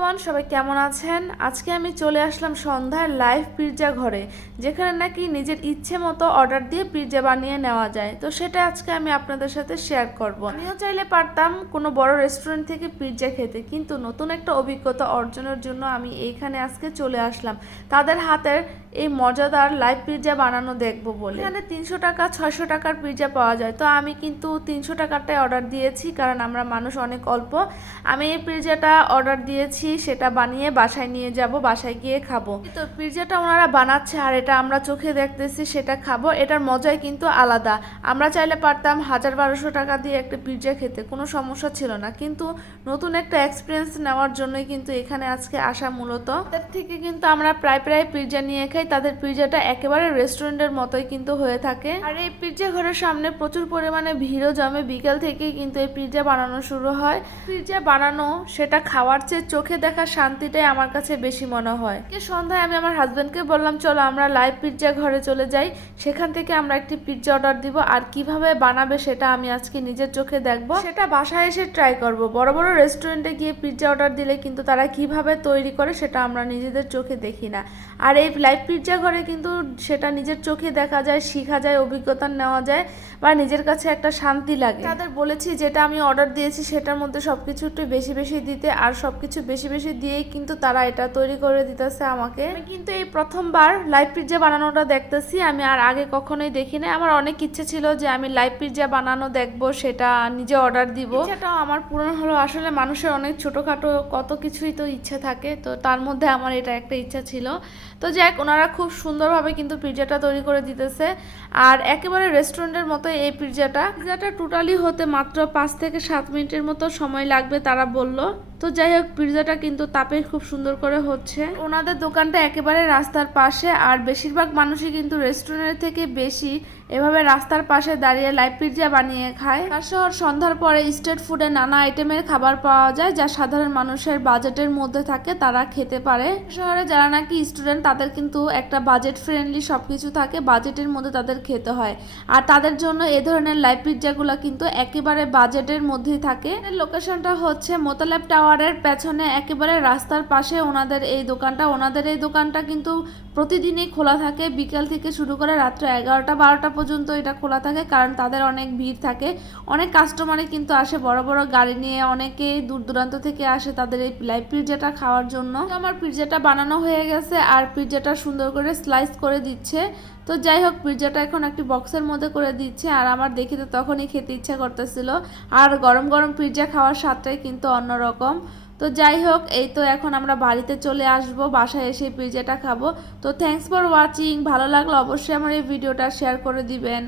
Everyone, সবাই কেমন আছেন? আজকে আমি চলে আসলাম সন্ধ্যার লাইভ পিৎজা ঘরে, যেখানে নাকি নিজের ইচ্ছে মতো অর্ডার দিয়ে পিৎজা বানিয়ে নেওয়া যায়। তো সেটা আজকে আমি আপনাদের সাথে শেয়ার করব। আমিও চাইলে পারতাম কোনো বড় রেস্টুরেন্ট থেকে পিৎজা খেতে, কিন্তু নতুন একটা অভিজ্ঞতা অর্জনের জন্য আমি এইখানে আজকে চলে আসলাম তাদের হাতের এই মজাদার লাইভ পিৎজা বানানো দেখবো বলে। এখানে 300 টাকা 600 টাকার পিৎজা পাওয়া যায়। তো আমি কিন্তু 300 টাকারটাই অর্ডার দিয়েছি, কারণ আমরা মানুষ অনেক অল্প। আমি এই পিৎজাটা অর্ডার দিয়েছি, সেটা বানিয়ে বাসায় নিয়ে যাব, বাসায় গিয়ে খাবো। তো পিৎজাটা ওনারা বানাচ্ছে আর এটা আমরা চোখে দেখতেছি, সেটা খাবো। এটার মজাই কিন্তু আলাদা। আমরা চাইলে পারতাম 1000-1200 টাকা দিয়ে একটা পিৎজা খেতে, কোনো সমস্যা ছিল না, কিন্তু নতুন একটা এক্সপিরিয়েন্স নেওয়ার জন্যই কিন্তু এখানে আজকে আসা মূলত। তাদের থেকে কিন্তু আমরা প্রায় পিৎজা নিয়ে খাই। তাদের পিৎজাটা একেবারে রেস্টুরেন্টের মতোই কিন্তু হয়ে থাকে। আর এই পিৎজা ঘরের সামনে প্রচুর পরিমাণে ভিড়ও জমে। বিকেল থেকেই কিন্তু এই পিৎজা বানানো শুরু হয়। পিৎজা বানানো, সেটা খাওয়ার চেয়ে চোখে দেখা শান্তিটাই আমার কাছে বেশি মনে হয়। সন্ধ্যায় আমি আমার হাজবেন্ডকে বললাম, চলো আমরা লাইভ পিৎজা ঘরে চলে যাই, সেখান থেকে আমরা একটি পিৎজা অর্ডার দিব, আর কিভাবে বানাবে সেটা আমি আজকে নিজের চোখে দেখবো, সেটা বাসায় এসে ট্রাই করব। বড় বড় রেস্টুরেন্টে গিয়ে পিৎজা অর্ডার দিলে কিন্তু তারা কিভাবে তৈরি করে সেটা আমরা নিজেদের চোখে দেখি না। আর এই লাইভ পিৎজা ঘরে কিন্তু সেটা নিজের চোখে দেখা যায়, শেখা যায়, অভিজ্ঞতা নেওয়া যায়, বা নিজের কাছে একটা শান্তি লাগে। তাদের বলেছি যেটা আমি অর্ডার দিয়েছি সেটার মধ্যে সবকিছু একটু বেশি বেশি দিতে, আর সবকিছু বেশি বেশি দিয়েই কিন্তু তারা এটা তৈরি করে দিতেছে আমাকে। আমি কিন্তু এই প্রথমবার লাইভ পিৎজা বানানোটা দেখতেছি, আমি আর আগে কখনোই দেখি না। আমার অনেক ইচ্ছে ছিল যে আমি লাইভ পিৎজা বানানো দেখবো, সেটা নিজে অর্ডার দিব। সেটাও আমার পূরণ হলো। আসলে মানুষের অনেক ছোটখাটো কত কিছুই তো ইচ্ছে থাকে, তো তার মধ্যে আমার এটা একটা ইচ্ছা ছিল। তো যাক, ওনারা খুব সুন্দরভাবে কিন্তু পিৎজাটা তৈরি করে দিতেছে, আর একেবারে রেস্টুরেন্টের মতো এই পিৎজাটা টোটালি হতে মাত্র 5 থেকে 7 মিনিটের মতো সময় লাগবে তারা বলল। তো যাই হোক, পিৎজাটা কিন্তু তাপে খুব সুন্দর করে হচ্ছে। ওনাদের দোকানটা একেবারে রাস্তার পাশে, আর বেশিরভাগ মানুষই কিন্তু রেস্টুরেন্ট থেকে বেশি এভাবে রাস্তার পাশে দাঁড়িয়ে লাইভ পিৎজা বানিয়ে খায়। ঢাকা শহর সন্ধ্যার পরে স্ট্রিট ফুডে নানা আইটেমের খাবার পাওয়া যায়, যা সাধারণ মানুষের বাজেটের মধ্যে থাকে, তারা খেতে পারে। শহরে যারা নাকি স্টুডেন্ট, তাদের কিন্তু একটা বাজেট ফ্রেন্ডলি সবকিছু থাকে, বাজেটের মধ্যে তাদের খেতে হয়। আর তাদের জন্য এ ধরনের লাইভ পিৎজাগুলো কিন্তু একেবারে বাজেটের মধ্যেই থাকে। লোকেশনটা হচ্ছে মোতালেব টাওয়ারের পেছনে, একেবারে রাস্তার পাশে ওনাদের এই দোকানটা। ওনাদের এই দোকানটা কিন্তু প্রতিদিনই খোলা থাকে, বিকেল থেকে শুরু করে রাত্র 11টা-12টা পর্যন্ত এটা খোলা থাকে, কারণ তাদের অনেক ভিড় থাকে। অনেক কাস্টমারই কিন্তু আসে বড় বড় গাড়ি নিয়ে, অনেকে দূর দূরান্ত থেকে আসে তাদের এই লাইভ পিৎজাটা খাওয়ার জন্য। আমার পিৎজাটা বানানো হয়ে গেছে, আর পিৎজাটা সুন্দর করে স্লাইস করে দিচ্ছে। তো যাই হোক, পিৎজাটা এখন একটি বক্সের মধ্যে করে দিচ্ছে, আর আমার দেখে তো তখনই খেতে ইচ্ছা করতেছিল। আর গরম গরম পিৎজা খাওয়ার স্বাদটাই কিন্তু অন্যরকম। তো যাই হোক, এই তো এখন আমরা বাড়িতে চলে আসব, বাসায় এসে পিৎজাটা খাবো। তো থ্যাঙ্কস ফর ওয়াচিং। ভালো লাগলে অবশ্যই আমার এই ভিডিওটা শেয়ার করে দিবেন।